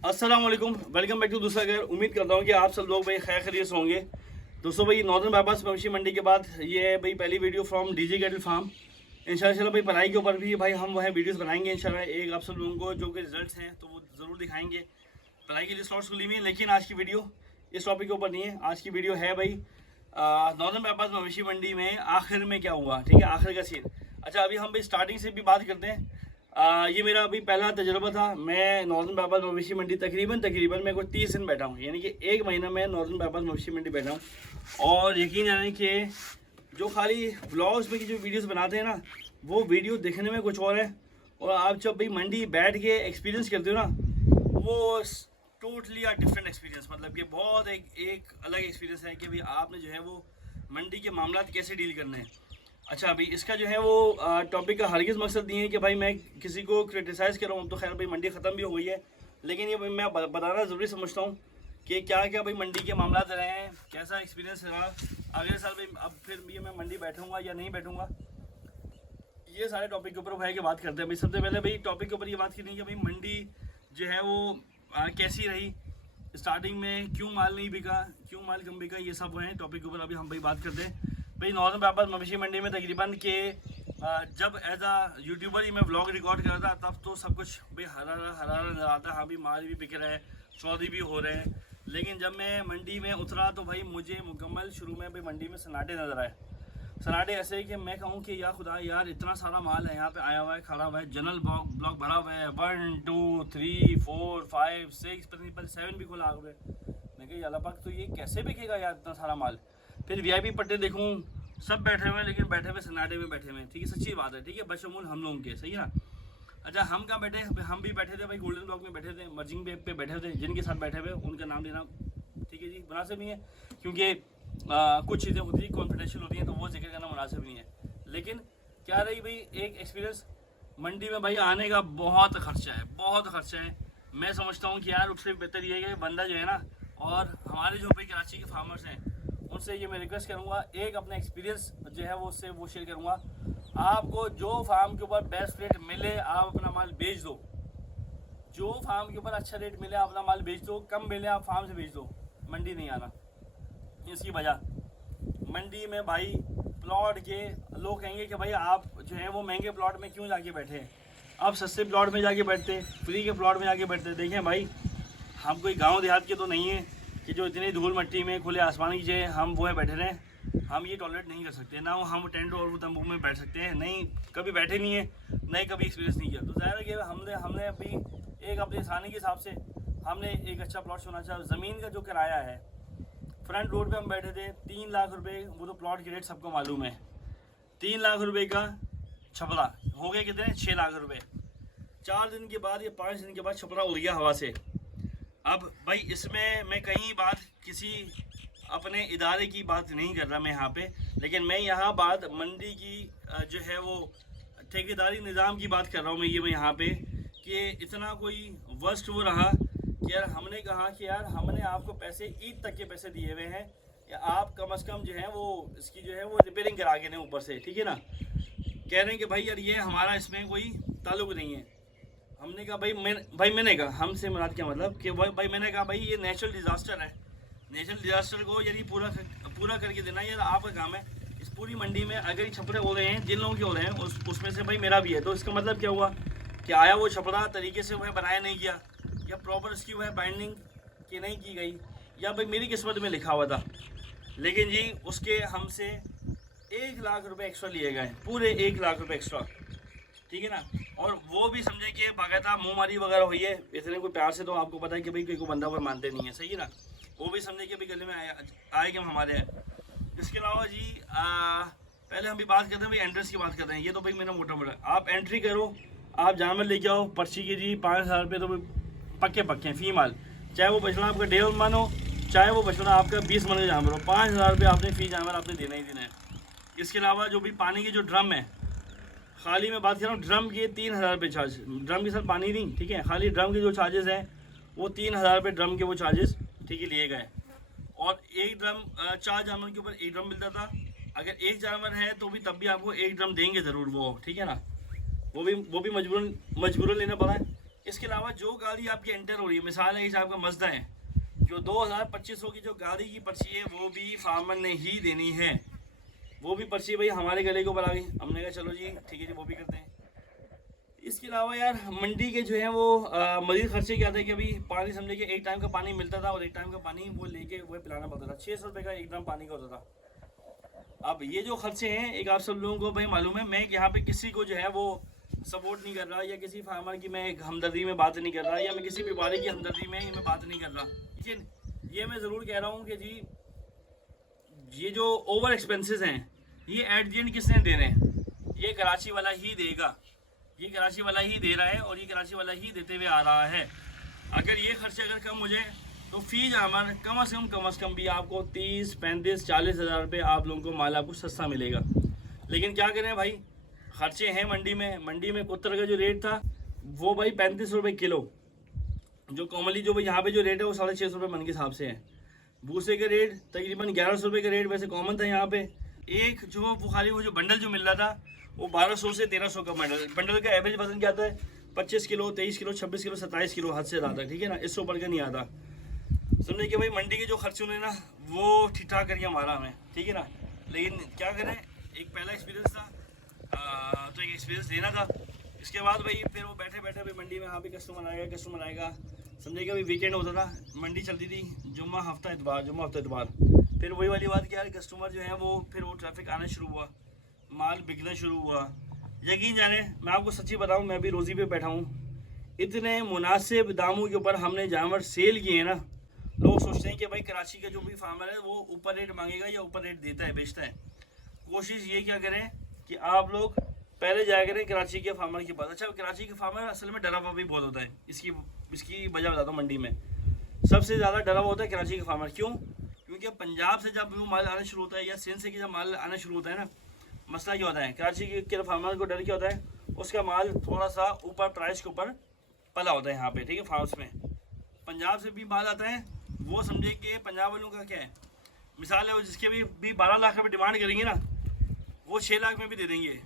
अस्सलाम वालेकुम, welcome back to दूसरा घर। उम्मीद करता हूँ कि आप सब लोग भाई खैर खैरियत से होंगे। दोस्तों भाई नॉर्दर्न बाईपास मवेशी मंडी के बाद ये है भाई पहली video from DG cattle farm. इंशाल्लाह भाई पढ़ाई के ऊपर भी भाई हम वह वीडियोस बनाएंगे इंशाल्लाह। एक आप सब लोगों को जो कि रिजल्ट्स हैं तो वो ज़रूर दिखाएंगे। पढ़ाई के लिए स्लॉट्स खुली हुई हैं, लेकिन आज की वीडियो इस टॉपिक के ऊपर नहीं है। आज की वीडियो है भाई नॉर्दर्न बाईपास मवेशी मंडी में आखिर में क्या हुआ, ठीक है, आखिर का सीन। अच्छा, अभी हम भाई स्टार्टिंग से भी बात करते हैं। ये मेरा अभी पहला तजुर्बा था। मैं नॉर्दर्न बाईपास मवेशी मंडी तकरीबन मैं कुछ 30 दिन बैठा हूँ, यानी कि एक महीना मैं नॉर्दर्न बाईपास मवेशी मंडी बैठा हूँ। और यकीन जाने कि जो खाली व्लॉग्स में की जो वीडियोस बनाते हैं ना, वो वीडियो देखने में कुछ और है, और आप जब भाई मंडी बैठ के एक्सपीरियंस करते हो ना, वो टोटली डिफरेंट एक्सपीरियंस, मतलब कि बहुत एक अलग एक्सपीरियंस है कि भाई आपने जो है वो मंडी के मामला कैसे डील करने हैं। अच्छा, अभी इसका जो है वो टॉपिक का हरगिज़ मकसद नहीं है कि भाई मैं किसी को क्रिटिसाइज़ कर रहा हूँ। तो खैर भाई मंडी ख़त्म भी हो गई है, लेकिन ये भाई मैं बताना ज़रूरी समझता हूँ कि क्या क्या भाई मंडी के मामला रहे हैं, कैसा एक्सपीरियंस रहा। अगले साल भाई अब फिर भी मैं मंडी बैठूँगा या नहीं बैठूँगा, ये सारे टॉपिक के ऊपर भाई की बात करते हैं। भाई सबसे पहले भाई टॉपिक के ऊपर ये बात करनी है कि भाई मंडी जो है वो कैसी रही, स्टार्टिंग में क्यों माल नहीं बिका, क्यों माल कम बिका, ये सब हैं टॉपिक के ऊपर अभी हम भाई बात करते हैं। भाई नॉर्दर्न बाईपास मवेशी मंडी में तकरीबन के जब एज आ यूट्यूबर ही मैं व्लॉग रिकॉर्ड कर रहा था, तब तो सब कुछ भाई हरा नजर आता। हाँ भी माल भी बिक रहा है, सौदे भी हो रहे हैं। लेकिन जब मैं मंडी में उतरा तो भाई मुझे मुकम्मल शुरू में भाई मंडी में सन्नाटे नज़र आए। सन्नाटे ऐसे ही कि मैं कहूँ कि या खुदा यार इतना सारा माल है यहाँ पे आया हुआ है, खड़ा हुआ है, जनरल ब्लॉक भरा हुआ है, 1 2 3 4 5 6 पर 7 भी खुला हुआ है। मैं कहा अल्लाह पाक, तो ये कैसे बिकेगा यार इतना सारा माल। फिर वीआईपी पट्टे देखूँ, सब बैठे हुए हैं, लेकिन बैठे हुए सन्नाटे में बैठे हुए हैं, ठीक है, सच्ची बात है, ठीक है, बशमूल हम लोगों के, सही है ना। अच्छा, हम कहाँ बैठे, हम भी बैठे थे भाई गोल्डन ब्लॉक में बैठे थे, मर्जिंग पे बैठे थे। जिनके साथ बैठे हुए उनका नाम लेना ठीक है जी मुनासिब नहीं है, क्योंकि कुछ चीज़ें होती हैं कॉन्फिडेंशियल होती हैं, तो वो जिक्र करना मुनासिब नहीं है। लेकिन क्या रही भाई एक एक्सपीरियंस, मंडी में भाई आने का बहुत खर्चा है, बहुत खर्चा है। मैं समझता हूँ कि यार उससे बेहतर ये है कि बंदा जो है ना, और हमारे जो भाई कराची के फार्मर्स हैं उनसे ये मैं रिक्वेस्ट करूँगा, एक अपना एक्सपीरियंस जो है वो उससे वो शेयर करूँगा। आपको जो फार्म के ऊपर बेस्ट रेट मिले आप अपना माल बेच दो, जो फार्म के ऊपर अच्छा रेट मिले आप अपना माल बेच दो, कम मिले आप फार्म से बेच दो, मंडी नहीं आना। इसकी वजह मंडी में भाई प्लॉट के लोग कहेंगे कि भाई आप जो है वो महंगे प्लॉट में क्यों जाके बैठे, आप सस्ते प्लॉट में जाके बैठते, फ्री के प्लॉट में जाके बैठते। देखें भाई, हम कोई गांव देहात के तो नहीं है कि जो इतनी धूल मट्टी में खुले आसमान की जगह हम वो है बैठे रहें। हम ये टॉलरेट नहीं कर सकते, ना हम टेंट और तंबू में बैठ सकते हैं, नहीं कभी बैठे नहीं है, नहीं कभी एक्सपीरियंस नहीं किया। तो ज़ाहिर है कि हमने अभी एक अपने आसानी के हिसाब से हमने एक अच्छा प्लॉट चुना चाहिए। ज़मीन का जो किराया है, फ्रंट रोड पे हम बैठे थे, 3 लाख रुपए, वो तो प्लॉट की रेट सबको मालूम है। 3 लाख रुपए का छपरा हो गए कितने, 6 लाख रुपए। 4 दिन के बाद या 5 दिन के बाद छपरा उड़ गया हवा से। अब भाई इसमें मैं कहीं बात किसी अपने इदारे की बात नहीं कर रहा मैं यहाँ पे, लेकिन मैं यहाँ बात मंडी की जो है वो ठेकेदारी निज़ाम की बात कर रहा हूँ। मैं यहाँ पे कि इतना कोई वर्स्ट वो रहा कि यार हमने कहा कि यार हमने आपको पैसे ईद तक के पैसे दिए हुए हैं, या आप कम अज़ कम जो है वो इसकी जो है वो रिपेयरिंग करा के दें ऊपर से, ठीक है ना। कह रहे हैं कि भाई यार ये हमारा इसमें कोई ताल्लुक़ नहीं है। हमने कहा भाई मैंने कहा हमसे मुराद क्या मतलब कि भाई मैंने कहा भाई ये नेचुरल डिज़ास्टर है, नेचुरल डिज़ास्टर को यदि पूरा करके देना ये आपका काम है। इस पूरी मंडी में अगर ये छपरे हो रहे हैं, जिन लोगों के हो रहे हैं उसमें से भाई मेरा भी है, तो इसका मतलब क्या हुआ कि आया वो छपरा तरीके से वह बनाया नहीं गया, या प्रॉपर इसकी वह बाइंडिंग की नहीं की गई, या भाई मेरी किस्मत में लिखा हुआ था। लेकिन जी उसके हमसे 1 लाख रुपए एक्स्ट्रा लिए गए, पूरे 1 लाख रुपए एक्स्ट्रा, ठीक है ना। और वो भी समझे कि बाकायदा मुँहमारी वगैरह हुई है इतने कोई प्यार से, तो आपको पता है कि भाई कोई बंदा वो मानते नहीं है, सही है ना। वो भी समझे कि भाई गले में आए कि हम हमारे हैं। इसके अलावा जी पहले हम भी बात करते हैं भाई एंट्रेंस की बात करते हैं। ये तो भाई मेरा मोटा आप एंट्री करो, आप जानवर लेके आओ, पर्ची की जी 5,000 रुपये तो पक्के हैं फी माल, चाहे वो बछड़ा आपका 1.5 मन हो, चाहे वो बछड़ा आपका 20 मन का जानवर हो, 5,000 रुपये आपने फ़ी जानवर आपने देना ही देना है। इसके अलावा जो भी पानी के जो ड्रम है, खाली मैं बात कर रहा हूँ ड्रम के 3,000 रुपये चार्ज, ड्रम के साथ पानी नहीं, ठीक है, खाली ड्रम के जो चार्जेस हैं वो 3,000 रुपये ड्रम के वो चार्जेस, ठीक है, लिए गए। और एक ड्रम 4 जानवर के ऊपर 1 ड्रम मिलता था। अगर 1 जानवर है तो भी तब भी आपको 1 ड्रम देंगे ज़रूर वो, ठीक है ना। वो भी मजबूरन लेना पड़ा है। इसके अलावा जो गाड़ी आपकी एंटर हो रही है, मिसाल है आपका मजदा है, जो 2000-2500 की जो गाड़ी की पर्ची है वो भी फार्मर ने ही देनी है। वो भी पर्ची भाई हमारे गले के ऊपर आ गई, हमने कहा चलो जी ठीक है जी वो भी करते हैं। इसके अलावा यार मंडी के जो है वो मजीद खर्चे क्या थे कि अभी पानी समझे कि एक टाइम का पानी मिलता था और एक टाइम का पानी वो लेके वो पिलाना पड़ता था। 600 रुपये का एकदम पानी का होता था। अब ये जो खर्चे हैं एक आप सब लोगों को भाई मालूम है, मैं यहाँ पे किसी को जो है वो सपोर्ट नहीं कर रहा या किसी फार्मर की मैं हमदर्दी में बात नहीं कर रहा या मैं किसी व्यापारी की हमदर्दी में मैं बात नहीं कर रहा, लेकिन ये मैं ज़रूर कह रहा हूँ कि जी ये जो ओवर एक्सपेंसेस हैं ये एट द एंड किसने देने हैं? ये कराची वाला ही देगा, ये कराची वाला ही दे रहा है और ये कराची वाला ही देते हुए आ रहा है। अगर ये खर्चे अगर कम हो जाए तो फी जामन कम से कम भी आपको 30-35-40 हज़ार रुपये आप लोगों को माल आपको सस्ता मिलेगा। लेकिन क्या करें भाई, खर्चे हैं मंडी में कुत्तर का जो रेट था वो भाई 35 रुपये किलो, जो कॉमनली जो भाई यहाँ पे जो रेट है वो 650 रुपये मन के हिसाब से है। भूसे के रेट तकरीबन 1100 रुपये का रेट वैसे कॉमन था यहाँ पे। एक जो वो खाली वो जो बंडल जो मिल रहा था वो 1200 से 1300 का बंडल का एवरेज वजन क्या आता है? 25 किलो, 23 किलो, 26 किलो, 27 किलो हद से ज़्यादा, ठीक है ना, इससे ऊपर का नहीं आता। समझे कि भाई मंडी के जो खर्चे ने ना वो ठीक ठाक करके हमारा हमें, ठीक है ना। लेकिन क्या करें, एक पहला एक्सपीरियंस था तो एक एक्सपीरियंस लेना था। इसके बाद भाई फिर वो बैठे बैठे भाई मंडी में यहाँ पे कस्टमर आएगा। समझे कि भाई वीकेंड होता था, मंडी चलती थी जुम्मा हफ्ता इतवार। फिर वही वाली बात कि यार कस्टमर जो है वो फिर वो ट्रैफिक आना शुरू हुआ, माल बिकना शुरू हुआ। यकीन जाने मैं आपको सच्ची बताऊं, मैं भी रोज़ी पे बैठा हूँ। इतने मुनासिब दामों के ऊपर हमने जानवर सेल किए हैं ना, लोग सोचते हैं कि भाई कराची का जो भी फार्मर है वो ऊपर रेट मांगेगा या ऊपर रेट देता है, बेचता है। कोशिश ये क्या करें कि आप लोग पहले जाया करें कराची के फार्मर के पास। अच्छा, कराची के फार्मर असल में डरा हुआ भी बहुत होता है। इसकी वजह बताता हूँ। मंडी में सबसे ज़्यादा डरा हुआ होता है कराची के फार्मर। क्यों? क्योंकि पंजाब से जब वो माल आना शुरू होता है या सिंध से जब माल आना शुरू होता है ना, मसला क्या होता है, कराची के फार्मर को डर क्या होता है, उसका माल थोड़ा सा ऊपर प्राइस के ऊपर पला होता है यहाँ पे, ठीक है, फार्म्स में। पंजाब से भी माल आता है, वो समझे कि पंजाब वालों का क्या है, मिसाल है वो जिसके भी 12 लाख रुपये डिमांड करेंगे ना, वो 6 लाख में भी दे देंगे।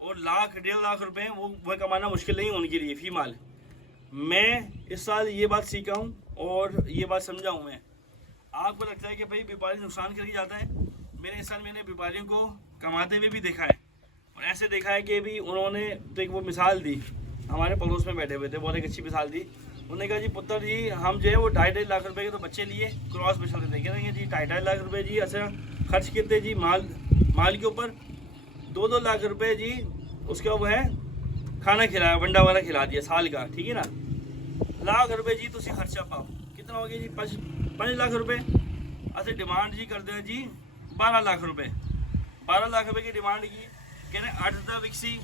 और 1-1.5 लाख रुपए वो कमाना मुश्किल नहीं उनके लिए फी माल। मैं इस साल ये बात सीखा हूँ और ये बात समझा हूँ। मैं आपको लगता है कि भाई व्यापारी नुकसान करके जाता है, इस साल मैंने व्यापारियों को कमाते हुए भी देखा है। और ऐसे देखा है कि भी उन्होंने तो एक वो मिसाल दी, हमारे पड़ोस में बैठे हुए थे, बहुत एक अच्छी मिसाल दी। उन्होंने कहा जी पुत्र जी हम जो है वो 2.5 लाख रुपए के तो बच्चे लिए क्रॉस बछड़े थे, कह रहे हैं जी 2.5 लाख रुपए जी अच्छा खर्च किए जी माल के ऊपर, 2-2 लाख रुपए जी उसका वो है खाना खिलाया, वंडा वाला खिला दिया साल का, ठीक है ना। लाख रुपए जी तुम खर्चा पाओ, कितना हो गया जी 5 लाख रुपए। अच्छा डिमांड जी करते हैं जी 12 लाख रुपए। 12 लाख रुपए की डिमांड की, कह रहे 8 विकसी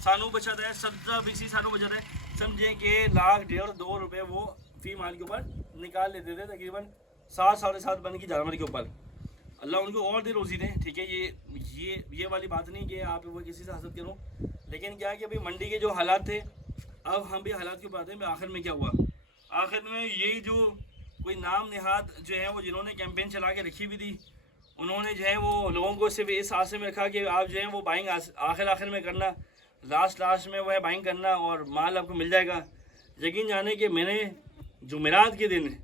सानू बचत है, 17 विकसी सानू बचत है। समझे कि 1.5-2 रुपए वो फी माल के ऊपर निकाल लेते थे, तकरीबन 7-7.5 बन की जानवर के ऊपर। अल्लाह उनको और दे रोज़ी दें, ठीक है। ये वाली बात नहीं कि आप वो किसी से हसद करो, लेकिन क्या है कि अभी मंडी के जो हालात थे, अब हम भी हालात के ऊपर आते हैं। आखिर में क्या हुआ, आखिर में यही जो कोई नाम निहाद जो है वो जिन्होंने कैंपेन चला के रखी हुई थी, उन्होंने जो है वो लोगों को सिर्फ इस आशे में रखा कि आप जो है वो बाइंग आखिर में करना, लास्ट में वो है बाइंग करना और माल आपको मिल जाएगा। यकीन जाने कि मैंने जुमेरात के दिन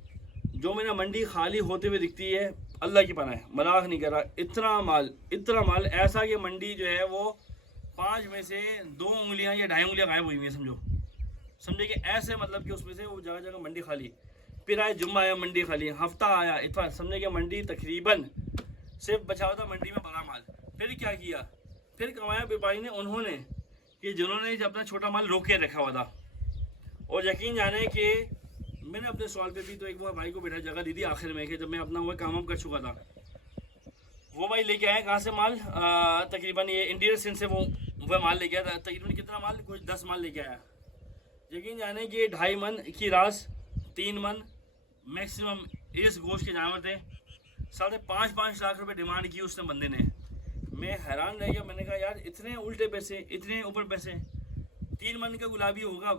जो मैंने मंडी खाली होते हुए दिखती है, अल्लाह की पनाह है, मजाक नहीं कर रहा, इतना माल ऐसा कि मंडी जो है वो 5 में से 2 उंगलियां या 2.5 उंगलियां गायब हुई हुई हैं। समझे कि ऐसे मतलब कि उसमें से वो जगह मंडी खाली। फिर आए जुम्मा आया मंडी खाली, हफ्ता आया इतना, समझे कि मंडी तकरीबन सिर्फ बचा हुआ था मंडी में बड़ा माल। फिर क्या किया, फिर कमाया व्यापारी ने, उन्होंने कि जिन्होंने अपना छोटा माल रोक के रखा हुआ था। और यकीन जाने कि मैंने अपने सवाल पे भी तो एक वो भाई को बैठा जगह दी थी आखिर में, कि जब मैं अपना वो काम कर चुका था, वो भाई लेके आया कहाँ से माल, तकरीबन ये इंटीरियर सिंध से वो माल लेके आया था। तकरीबन कितना माल, कुछ 10 माल लेके आया। यकीन जाने कि 2.5 मन की रास 3 मन मैक्सिमम इस गोश्त के जानवर थे। 5.5 लाख रुपए डिमांड की उसने बंदे ने। मैं हैरान रह गया, मैंने कहा यार इतने उल्टे पैसे, इतने ऊपर पैसे। 3 मन का गुलाबी होगा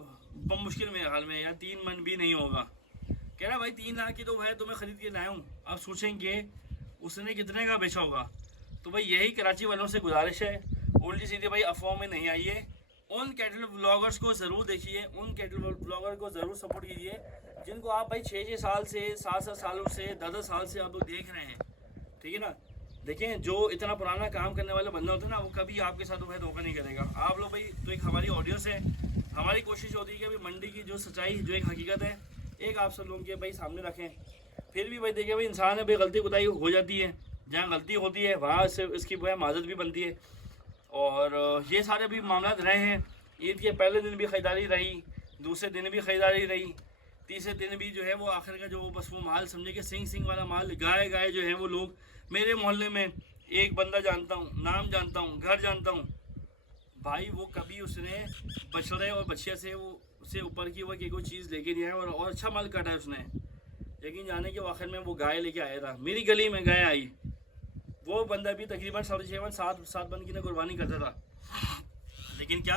मुश्किल में हाल में, यार 3 मन भी नहीं होगा। कह रहा भाई 3 लाख की तो भाई तुम्हें खरीद के लाया हूँ, अब सोचेंगे उसने कितने का बेचा होगा। तो भाई यही कराची वालों से गुजारिश है, उल्टी सीधी भाई अफवाह में नहीं आइए, उन कैटल ब्लॉगर्स को ज़रूर देखिए, उन कैटल ब्लॉगर को ज़रूर सपोर्ट कीजिए जिनको आप भाई 6-6 साल से 7-7 सालों से 10-10 साल से आप लोग देख रहे हैं, ठीक है ना। देखें, जो इतना पुराना काम करने वाले बंदे होते हैं ना, वो कभी आपके साथ भाई धोखा नहीं करेगा। आप लोग भाई तो एक हमारी ऑडियंस है, हमारी कोशिश होती है कि भाई मंडी की जो सच्चाई, जो एक हकीकत है, एक आप सब लोगों के भाई सामने रखें। फिर भी भाई देखिए भाई, इंसान है भाई, गलती कोताही हो जाती है, जहाँ गलती होती है वहाँ से इसकी भाई माजत भी बनती है। और ये सारे भी मामला रहे हैं। ईद के पहले दिन भी ख़रीदारी रही, दूसरे दिन भी ख़रीदारी रही, तीसरे दिन भी जो है वो आखिर का जो बस वो माल समझे कि सिंग वाला माल गाय जो है वो लोग, मेरे मोहल्ले में एक बंदा जानता हूँ, नाम जानता हूँ, घर जानता हूँ भाई, वो कभी उसने बछड़े और बछिया से वो उससे ऊपर की वो कोई चीज़ लेके नहीं आया और अच्छा माल काटा है उसने, लेकिन जाने के आखिर में वो गाय लेके आया था। मेरी गली में गाय आई, वो बंदा भी तकरीबन 6.5-7 बन की ना कुर्बानी करता था, लेकिन क्या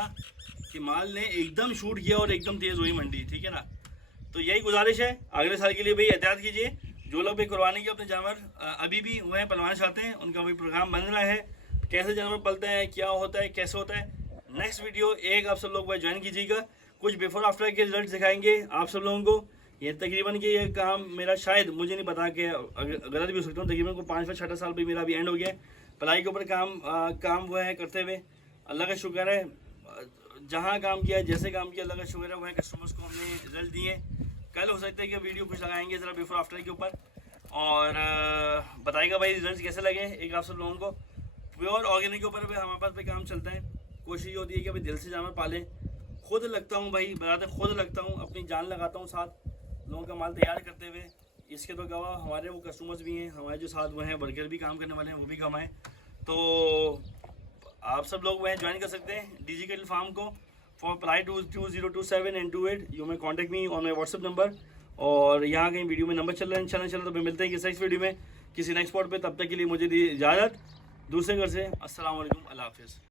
कि माल ने एकदम शूट किया और एकदम तेज़ हुई मंडी, ठीक है ना। तो यही गुजारिश है, अगले साल के लिए भाई एहतियात कीजिए। जो लोग भाई कुर्बानी के अपने जानवर अभी भी हुए हैं पलवाना चाहते हैं, उनका भी प्रोग्राम बन रहा है, कैसे जानवर पलते हैं, क्या होता है, कैसे होता है। नेक्स्ट वीडियो एक आप सब लोग भाई ज्वाइन कीजिएगा, कुछ बिफोर आफ्टर के रिजल्ट दिखाएंगे आप सब लोगों को। ये तकरीबन कि ये काम मेरा शायद, मुझे नहीं पता कि गलत भी हो सकता हूँ, तकरीबन को 5-6 साल भी मेरा अभी एंड हो गया पढ़ाई के ऊपर काम हुआ है करते हुए। अल्लाह का शुक्र है, जहाँ काम किया, जैसे काम किया, अल्लाह का शुक्र है, वह कस्टमर्स को हमने रिजल्ट दिए। कल हो सकता है कि वीडियो कुछ लगाएंगे ज़रा बिफोर आफ्टर के ऊपर, और बताएगा भाई रिजल्ट कैसे लगे एक आप सब लोगों को। प्योर ऑर्गेनिक के ऊपर भी हमारे पास भी काम चलता है। कोशिश होती है कि भाई दिल से जानवर पालें। खुद लगता हूँ भाई, बताते खुद लगता हूँ, अपनी जान लगाता हूँ साथ लोगों का माल तैयार करते हुए। इसके तो गवाह हमारे वो कस्टमर्स भी हैं, हमारे जो साथ वो हैं वर्कर भी काम करने वाले हैं, वो भी गवाह हैं। तो आप सब लोग वह ज्वाइन कर सकते हैं डीजी कैटल फार्म को। For apply 2027 and 28 you may contact me on my WhatsApp number, और यहाँ कहीं वीडियो में नंबर चल रहा है इंशाल्लाह। तो मिलते हैं किसी नेक्स्ट वीडियो में, किसी नेक्स्ट स्पॉट पे। तब तक के लिए मुझे दी इजाज़त। दूसरे घर से अस्सलाम वालेकुम, अल्लाह हाफिज़।